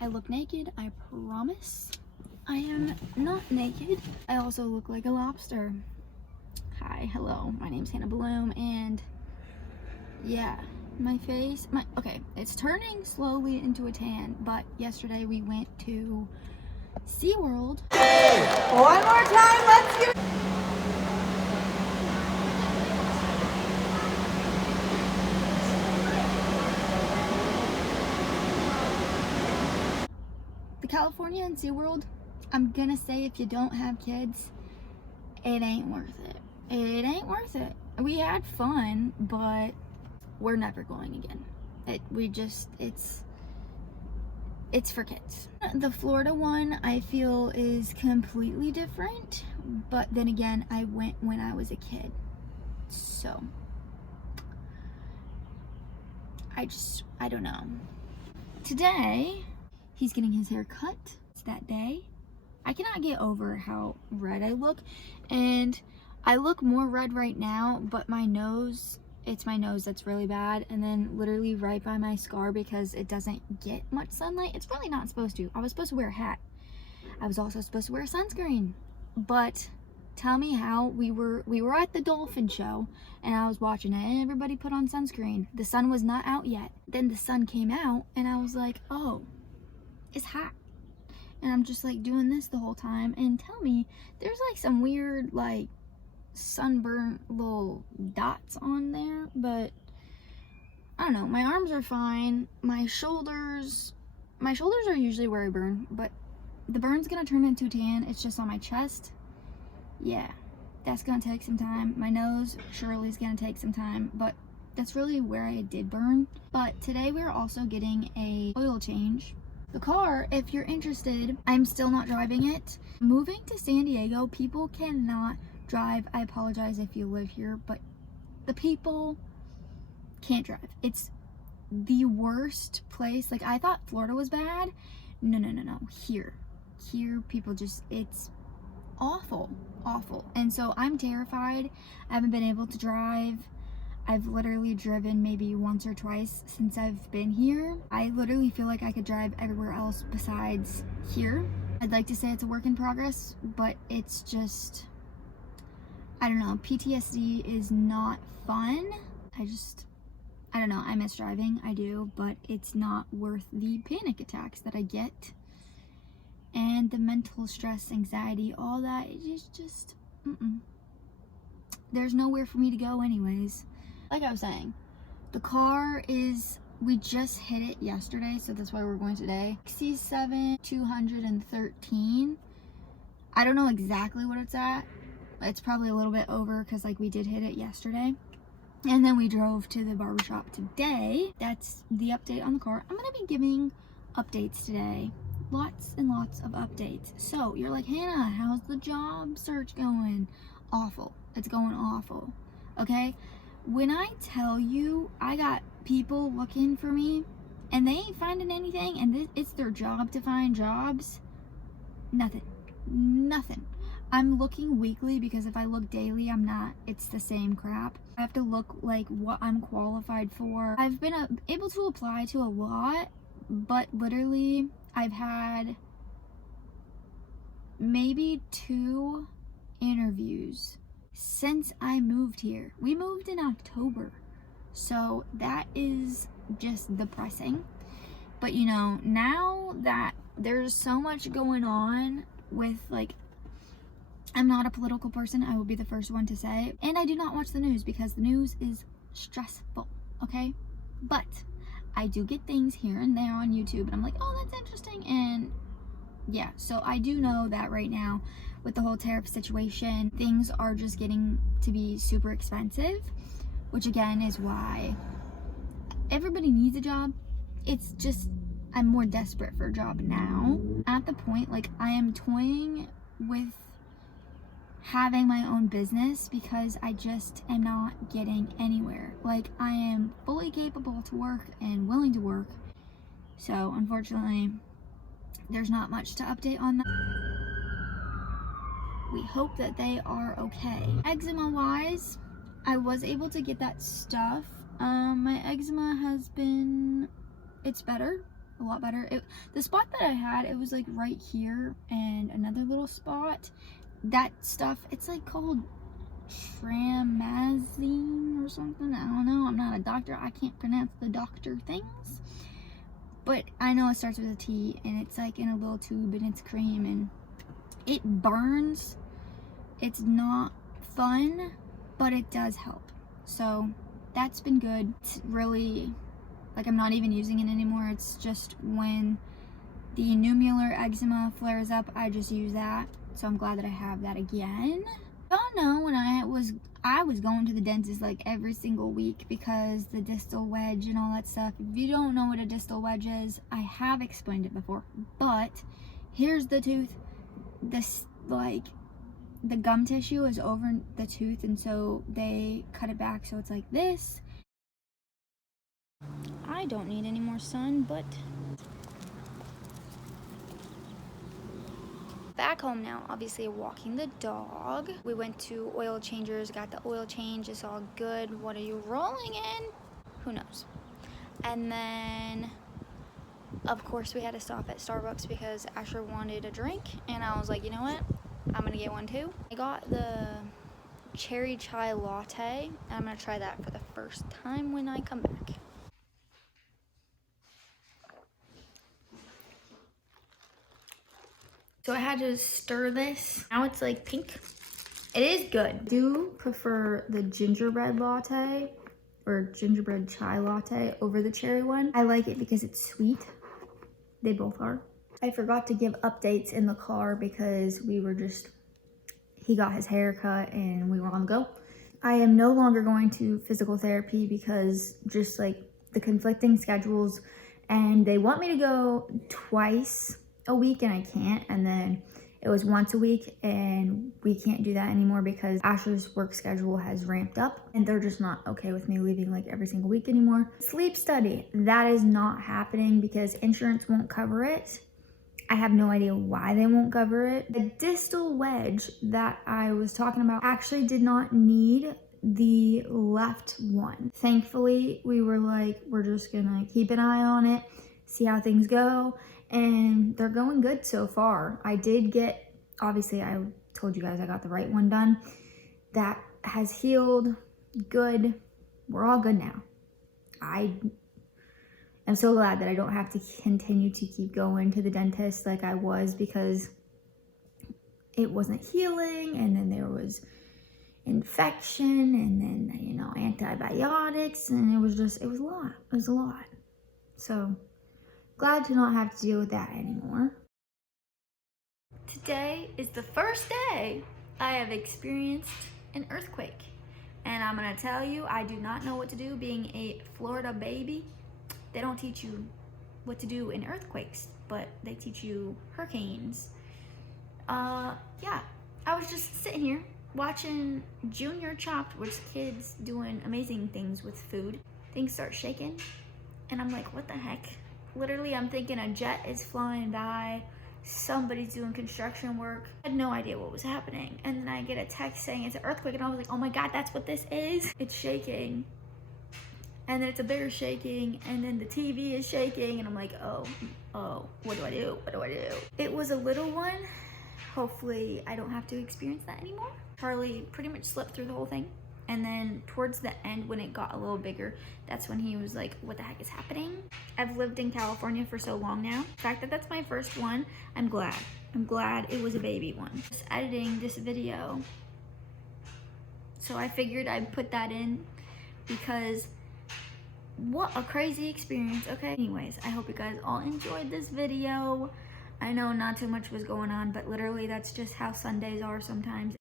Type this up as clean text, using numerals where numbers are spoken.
I look naked, I promise. I am not naked. I also look like a lobster. Hi, hello, my name's Hannah Bloom, and yeah, my face, okay, it's turning slowly into a tan, but yesterday we went to SeaWorld. One more time, let's give it. The California and SeaWorld, I'm gonna say if you don't have kids, it ain't worth it. It ain't worth it. We had fun, but we're never going again. It's for kids. The Florida one I feel is completely different, but then again, I went when I was a kid. So, I don't know. Today, he's getting his hair cut. It's that day. I cannot get over how red I look, and I look more red right now, but my nose, it's my nose that's really bad, and then literally right by my scar because it doesn't get much sunlight. It's really not supposed to. I was supposed to wear a hat. I was also supposed to wear sunscreen, but tell me how. We were at the dolphin show, and I was watching it, and everybody put on sunscreen. The sun was not out yet. Then the sun came out, and I was like, oh, it's hot. And I'm just like doing this the whole time, and tell me, there's like some weird like sunburn little dots on there, but I don't know. My arms are fine. My shoulders are usually where I burn, but the burn's gonna turn into a tan. It's just on my chest. Yeah, that's gonna take some time. My nose surely is gonna take some time, but that's really where I did burn. But today we're also getting a oil change. The car, if you're interested, I'm still not driving it. Moving to San Diego, people cannot drive. I apologize if you live here, but the people can't drive. It's the worst place. Like, I thought Florida was bad. No. Here people just, it's awful. And so I'm terrified. I haven't been able to drive. I've literally driven maybe once or twice since I've been here. I literally feel like I could drive everywhere else besides here. I'd like to say it's a work in progress, but it's just, I don't know. PTSD is not fun. I don't know. I miss driving. I do, but it's not worth the panic attacks that I get. And the mental stress, anxiety, all that. It is just, There's nowhere for me to go anyways. Like I was saying, the car is, we just hit it yesterday, so that's why we're going today. 67,213. I don't know exactly what it's at. It's probably a little bit over because like we did hit it yesterday. And then we drove to the barbershop today. That's the update on the car. I'm going to be giving updates today. Lots and lots of updates. So you're like, Hannah, how's the job search going? Awful. It's going awful. Okay? When I tell you I got people looking for me and they ain't finding anything, and it's their job to find jobs, nothing. I'm looking weekly because if I look daily, I'm not. It's the same crap. I have to look like what I'm qualified for. I've been able to apply to a lot, but literally I've had maybe 2 interviews since I moved here. We moved in October, so that is just depressing. But you know, now that there's so much going on with, like, I'm not a political person, I will be the first one to say, and I do not watch the news because the news is stressful, okay? But I do get things here and there on YouTube, and I'm like, oh, that's interesting, and yeah, so I do know that right now with the whole tariff situation, things are just getting to be super expensive, which again is why everybody needs a job. It's just, I'm more desperate for a job now. At the point, like, I am toying with having my own business because I just am not getting anywhere. Like, I am fully capable to work and willing to work. So unfortunately, there's not much to update on that. We hope that they are okay. Eczema wise, I was able to get that stuff. My eczema has been, it's better. a lot better. The spot that I had, it was like right here and another little spot. That stuff, it's like called tramazine or something. I don't know. I'm not a doctor. I can't pronounce the doctor things. But I know it starts with a T, and it's like in a little tube, and it's cream, and it burns. It's not fun, but it does help. So that's been good. It's really, like, I'm not even using it anymore. It's just when the nummular eczema flares up, I just use that. So I'm glad that I have that again. Y'all know when I was going to the dentist like every single week because the distal wedge and all that stuff. If you don't know what a distal wedge is, I have explained it before. But here's the tooth. This, like, the gum tissue is over the tooth, and so they cut it back so it's like this. I don't need any more sun, but back home now, obviously walking the dog. We went to oil changers, got the oil change, it's all good. What are you rolling in? Who knows? And then, of course, we had to stop at Starbucks because Asher wanted a drink, and I was like, you know what? I'm gonna get one too. I got the cherry chai latte, and I'm gonna try that for the first time when I come back. So I had to stir this. Now it's like pink. It is good. I do prefer the gingerbread latte or gingerbread chai latte over the cherry one. I like it because it's sweet. They both are. I forgot to give updates in the car because he got his hair cut and we were on the go. I am no longer going to physical therapy because just like the conflicting schedules, and they want me to go twice a week and I can't, and then it was once a week and we can't do that anymore because Asher's work schedule has ramped up and they're just not okay with me leaving like every single week anymore. Sleep study, that is not happening because insurance won't cover it. I have no idea why they won't cover it. The distal wedge that I was talking about actually did not need the left one. Thankfully, we were like, we're just gonna keep an eye on it, see how things go, and they're going good so far. I did get, obviously I told you guys I got the right one done. That has healed, good. We're all good now. I'm so glad that I don't have to continue to keep going to the dentist like I was because it wasn't healing, and then there was infection, and then, you know, antibiotics, and it was a lot. It was a lot. So glad to not have to deal with that anymore. Today is the first day I have experienced an earthquake. And I'm gonna tell you, I do not know what to do being a Florida baby. They don't teach you what to do in earthquakes, but they teach you hurricanes. Yeah, I was just sitting here watching Junior Chopped, which kids doing amazing things with food. Things start shaking, and I'm like, what the heck? Literally, I'm thinking a jet is flying by, somebody's doing construction work. I had no idea what was happening. And then I get a text saying it's an earthquake, and I was like, oh my God, that's what this is? It's shaking. And then it's a bigger shaking, and then the TV is shaking, and I'm like, oh, what do I do? What do I do? It was a little one. Hopefully I don't have to experience that anymore. Charlie pretty much slept through the whole thing. And then towards the end, when it got a little bigger, that's when he was like, what the heck is happening? I've lived in California for so long now. The fact that that's my first one, I'm glad. I'm glad it was a baby one. Just editing this video, so I figured I'd put that in because what a crazy experience, okay? Anyways, I hope you guys all enjoyed this video. I know not too much was going on, but literally that's just how Sundays are sometimes.